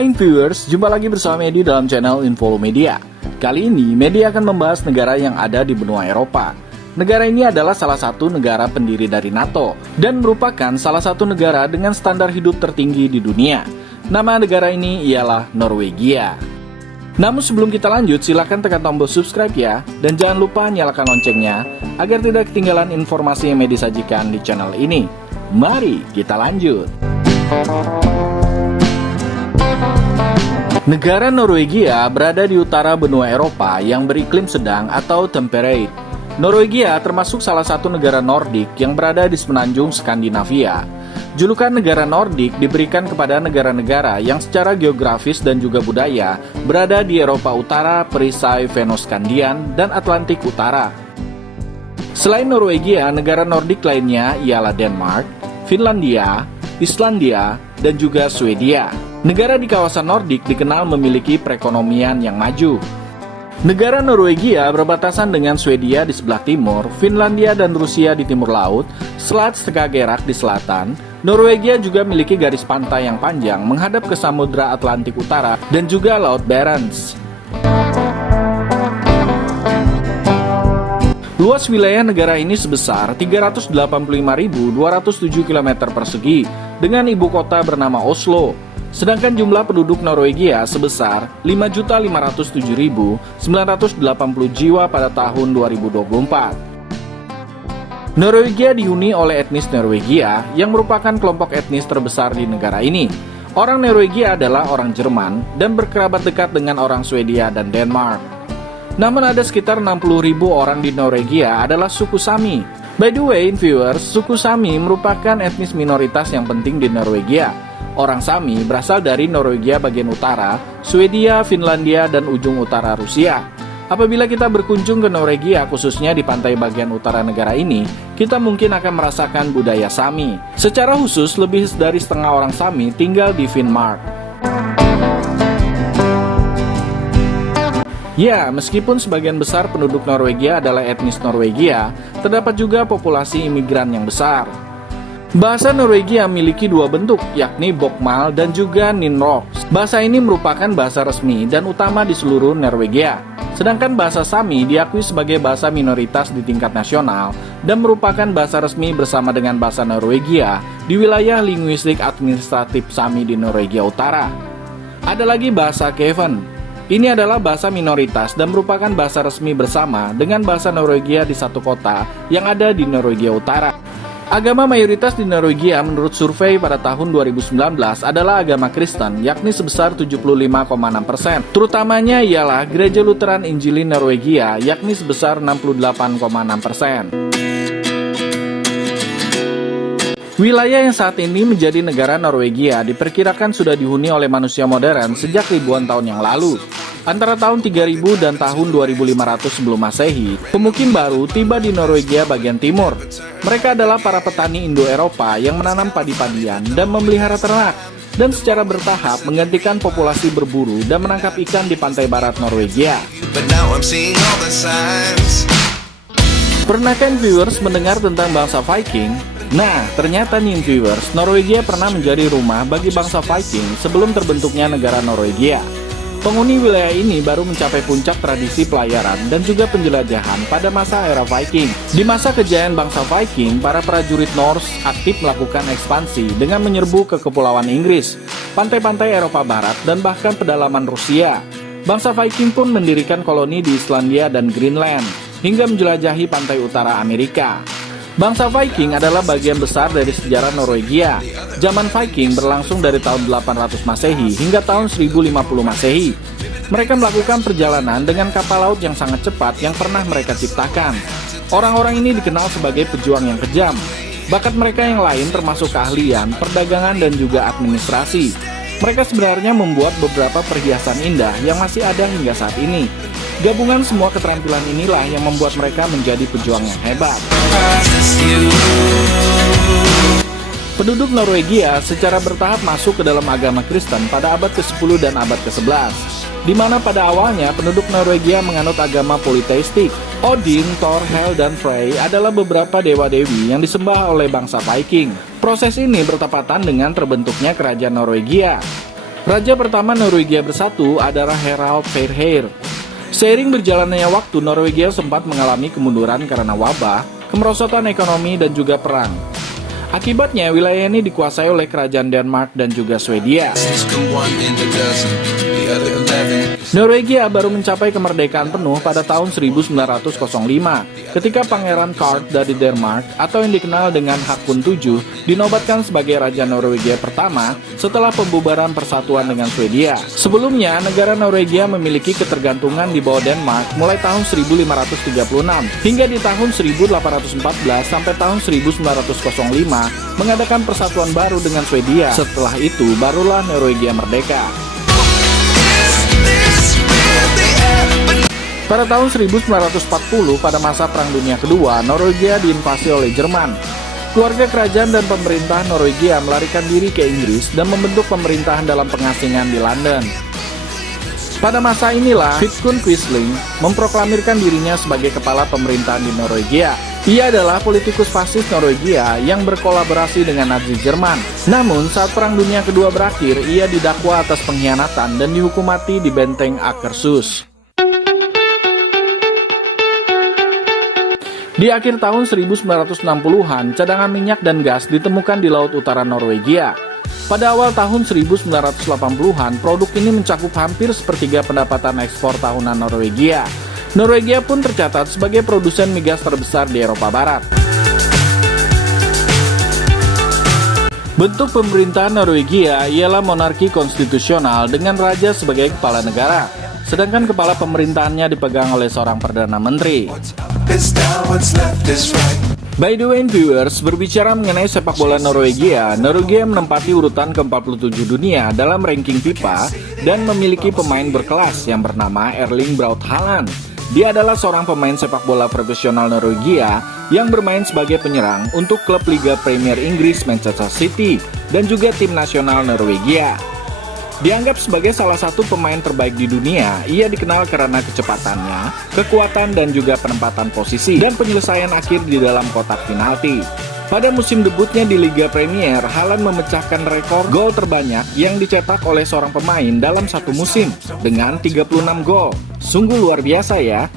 Hai viewers, jumpa lagi bersama Medi dalam channel Info Media. Kali ini, Medi akan membahas negara yang ada di benua Eropa. Negara ini adalah salah satu negara pendiri dari NATO, dan merupakan salah satu negara dengan standar hidup tertinggi di dunia. Nama negara ini ialah Norwegia. Namun sebelum kita lanjut, silakan tekan tombol subscribe ya, dan jangan lupa nyalakan loncengnya, agar tidak ketinggalan informasi yang Medi sajikan di channel ini. Mari kita lanjut. Negara Norwegia berada di utara benua Eropa yang beriklim sedang atau temperate. Norwegia termasuk salah satu negara Nordik yang berada di semenanjung Skandinavia. Julukan negara Nordik diberikan kepada negara-negara yang secara geografis dan juga budaya berada di Eropa Utara, perisai Fennoskandian, dan Atlantik Utara. Selain Norwegia, negara Nordik lainnya ialah Denmark, Finlandia, Islandia, dan juga Swedia. Negara di kawasan Nordik dikenal memiliki perekonomian yang maju. Negara Norwegia berbatasan dengan Swedia di sebelah timur, Finlandia dan Rusia di timur laut, Selat Skagerrak di selatan. Norwegia juga memiliki garis pantai yang panjang menghadap ke Samudra Atlantik Utara dan juga Laut Barents. Luas wilayah negara ini sebesar 385.207 km persegi dengan ibu kota bernama Oslo. Sedangkan jumlah penduduk Norwegia sebesar 5.507.980 jiwa pada tahun 2024. Norwegia dihuni oleh etnis Norwegia yang merupakan kelompok etnis terbesar di negara ini. Orang Norwegia adalah orang Jerman dan berkerabat dekat dengan orang Swedia dan Denmark. Namun ada sekitar 60.000 orang di Norwegia adalah suku Sami. By the way, viewers, suku Sami merupakan etnis minoritas yang penting di Norwegia. Orang Sami berasal dari Norwegia bagian utara, Swedia, Finlandia, dan ujung utara Rusia. Apabila kita berkunjung ke Norwegia, khususnya di pantai bagian utara negara ini, kita mungkin akan merasakan budaya Sami. Secara khusus, lebih dari setengah orang Sami tinggal di Finnmark. Ya, meskipun sebagian besar penduduk Norwegia adalah etnis Norwegia, terdapat juga populasi imigran yang besar. Bahasa Norwegia memiliki dua bentuk, yakni bokmal dan juga ninrok. Bahasa ini merupakan bahasa resmi dan utama di seluruh Norwegia. Sedangkan bahasa Sami diakui sebagai bahasa minoritas di tingkat nasional dan merupakan bahasa resmi bersama dengan bahasa Norwegia di wilayah linguistik administratif Sami di Norwegia Utara. Ada lagi bahasa Kven. Ini adalah bahasa minoritas dan merupakan bahasa resmi bersama dengan bahasa Norwegia di satu kota yang ada di Norwegia Utara. Agama mayoritas di Norwegia menurut survei pada tahun 2019 adalah agama Kristen, yakni sebesar 75,6%. Terutamanya ialah Gereja Lutheran Injili Norwegia, yakni sebesar 68,6%. Wilayah yang saat ini menjadi negara Norwegia diperkirakan sudah dihuni oleh manusia modern sejak ribuan tahun yang lalu. Antara tahun 3000 dan tahun 2500 sebelum Masehi, pemukim baru tiba di Norwegia bagian timur. Mereka adalah para petani Indo-Eropa yang menanam padi-padian dan memelihara ternak, dan secara bertahap menggantikan populasi berburu dan menangkap ikan di pantai barat Norwegia. Pernahkah viewers mendengar tentang bangsa Viking? Nah, ternyata nih viewers, Norwegia pernah menjadi rumah bagi bangsa Viking sebelum terbentuknya negara Norwegia. Penghuni wilayah ini baru mencapai puncak tradisi pelayaran dan juga penjelajahan pada masa era Viking. Di masa kejayaan bangsa Viking, para prajurit Norse aktif melakukan ekspansi dengan menyerbu ke kepulauan Inggris, pantai-pantai Eropa Barat, dan bahkan pedalaman Rusia. Bangsa Viking pun mendirikan koloni di Islandia dan Greenland, hingga menjelajahi pantai utara Amerika. Bangsa Viking adalah bagian besar dari sejarah Norwegia. Zaman Viking berlangsung dari tahun 800 Masehi hingga tahun 1050 Masehi. Mereka melakukan perjalanan dengan kapal laut yang sangat cepat yang pernah mereka ciptakan. Orang-orang ini dikenal sebagai pejuang yang kejam. Bakat mereka yang lain termasuk keahlian, perdagangan, dan juga administrasi. Mereka sebenarnya membuat beberapa perhiasan indah yang masih ada hingga saat ini. Gabungan semua keterampilan inilah yang membuat mereka menjadi pejuang yang hebat. Penduduk Norwegia secara bertahap masuk ke dalam agama Kristen pada abad ke-10 dan abad ke-11, di mana pada awalnya penduduk Norwegia menganut agama politeistik. Odin, Thor, Hel, dan Frey adalah beberapa dewa-dewi yang disembah oleh bangsa Viking. Proses ini bertepatan dengan terbentuknya kerajaan Norwegia. Raja pertama Norwegia bersatu adalah Harald Fairhair. Seiring berjalannya waktu, Norwegia sempat mengalami kemunduran karena wabah, kemerosotan ekonomi, dan juga perang. Akibatnya, wilayah ini dikuasai oleh kerajaan Denmark dan juga Swedia. Norwegia baru mencapai kemerdekaan penuh pada tahun 1905 ketika Pangeran Karl dari Denmark atau yang dikenal dengan Hakon VII dinobatkan sebagai Raja Norwegia pertama setelah pembubaran persatuan dengan Swedia. Sebelumnya, negara Norwegia memiliki ketergantungan di bawah Denmark mulai tahun 1536 hingga di tahun 1814 sampai tahun 1905 mengadakan persatuan baru dengan Swedia. Setelah itu, barulah Norwegia merdeka. Pada tahun 1940, pada masa Perang Dunia Kedua, Norwegia diinvasi oleh Jerman. Keluarga kerajaan dan pemerintah Norwegia melarikan diri ke Inggris dan membentuk pemerintahan dalam pengasingan di London. Pada masa inilah, Vidkun Quisling memproklamirkan dirinya sebagai kepala pemerintahan di Norwegia. Ia adalah politikus fasis Norwegia yang berkolaborasi dengan Nazi Jerman. Namun, saat Perang Dunia Kedua berakhir, ia didakwa atas pengkhianatan dan dihukum mati di benteng Akershus. Di akhir tahun 1960-an, cadangan minyak dan gas ditemukan di Laut Utara Norwegia. Pada awal tahun 1980-an, produk ini mencakup hampir sepertiga pendapatan ekspor tahunan Norwegia. Norwegia pun tercatat sebagai produsen migas terbesar di Eropa Barat. Bentuk pemerintahan Norwegia ialah monarki konstitusional dengan raja sebagai kepala negara, sedangkan kepala pemerintahannya dipegang oleh seorang Perdana Menteri. By the way, viewers, berbicara mengenai sepak bola Norwegia, Norwegia menempati urutan ke-47 dunia dalam ranking FIFA dan memiliki pemain berkelas yang bernama Erling Braut Haaland. Dia adalah seorang pemain sepak bola profesional Norwegia yang bermain sebagai penyerang untuk klub Liga Premier Inggris Manchester City dan juga tim nasional Norwegia. Dianggap sebagai salah satu pemain terbaik di dunia, ia dikenal karena kecepatannya, kekuatan dan juga penempatan posisi dan penyelesaian akhir di dalam kotak penalti. Pada musim debutnya di Liga Premier, Haaland memecahkan rekor gol terbanyak yang dicetak oleh seorang pemain dalam satu musim dengan 36 gol. Sungguh luar biasa ya.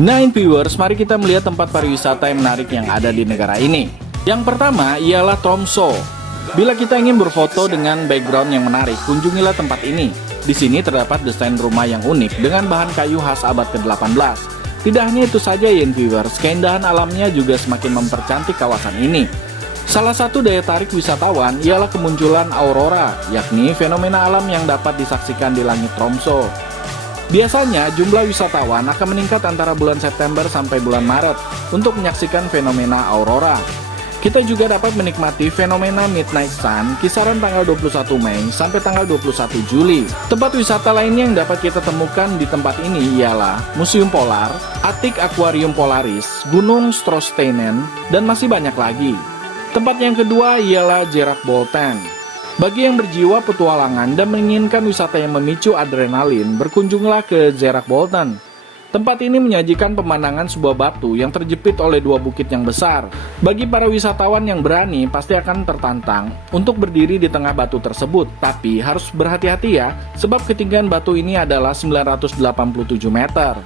Nah, viewers, mari kita melihat tempat pariwisata yang menarik yang ada di negara ini. Yang pertama ialah Tromsø. Bila kita ingin berfoto dengan background yang menarik, kunjungilah tempat ini. Di sini terdapat desain rumah yang unik dengan bahan kayu khas abad ke-18. Tidak hanya itu saja ya viewers, keindahan alamnya juga semakin mempercantik kawasan ini. Salah satu daya tarik wisatawan ialah kemunculan aurora, yakni fenomena alam yang dapat disaksikan di langit Tromsø. Biasanya jumlah wisatawan akan meningkat antara bulan September sampai bulan Maret untuk menyaksikan fenomena aurora. Kita juga dapat menikmati fenomena Midnight Sun kisaran tanggal 21 Mei sampai tanggal 21 Juli. Tempat wisata lainnya yang dapat kita temukan di tempat ini ialah Museum Polar, Arctic Aquarium Polaris, Gunung Storsteinen, dan masih banyak lagi. Tempat yang kedua ialah Gerakbolten. Bagi yang berjiwa petualangan dan menginginkan wisata yang memicu adrenalin, berkunjunglah ke Gerakbolten. Tempat ini menyajikan pemandangan sebuah batu yang terjepit oleh dua bukit yang besar. Bagi para wisatawan yang berani, pasti akan tertantang untuk berdiri di tengah batu tersebut. Tapi harus berhati-hati ya, sebab ketinggian batu ini adalah 987 meter.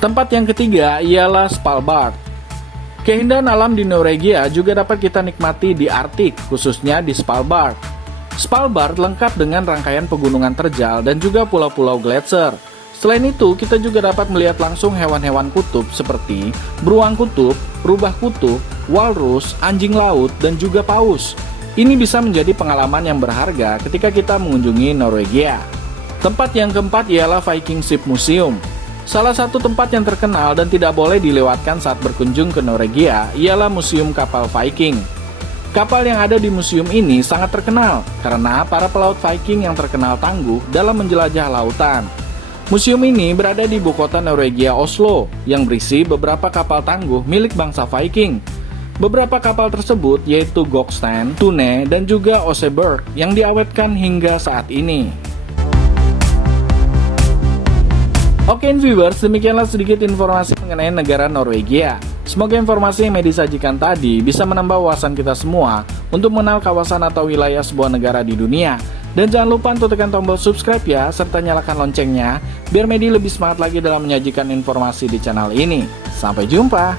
Tempat yang ketiga ialah Svalbard. Keindahan alam di Norwegia juga dapat kita nikmati di Arktik, khususnya di Svalbard. Svalbard lengkap dengan rangkaian pegunungan terjal dan juga pulau-pulau gletser. Selain itu, kita juga dapat melihat langsung hewan-hewan kutub seperti beruang kutub, rubah kutub, walrus, anjing laut, dan juga paus. Ini bisa menjadi pengalaman yang berharga ketika kita mengunjungi Norwegia. Tempat yang keempat ialah Viking Ship Museum. Salah satu tempat yang terkenal dan tidak boleh dilewatkan saat berkunjung ke Norwegia ialah Museum Kapal Viking. Kapal yang ada di museum ini sangat terkenal karena para pelaut Viking yang terkenal tangguh dalam menjelajah lautan. Museum ini berada di ibu kota Norwegia, Oslo, yang berisi beberapa kapal tangguh milik bangsa Viking. Beberapa kapal tersebut yaitu Gokstad, Tune, dan juga Oseberg yang diawetkan hingga saat ini. Oke viewers, demikianlah sedikit informasi mengenai negara Norwegia. Semoga informasi yang Medi sajikan tadi bisa menambah wawasan kita semua untuk mengenal kawasan atau wilayah sebuah negara di dunia. Dan jangan lupa untuk tekan tombol subscribe ya, serta nyalakan loncengnya, biar Medi lebih semangat lagi dalam menyajikan informasi di channel ini. Sampai jumpa!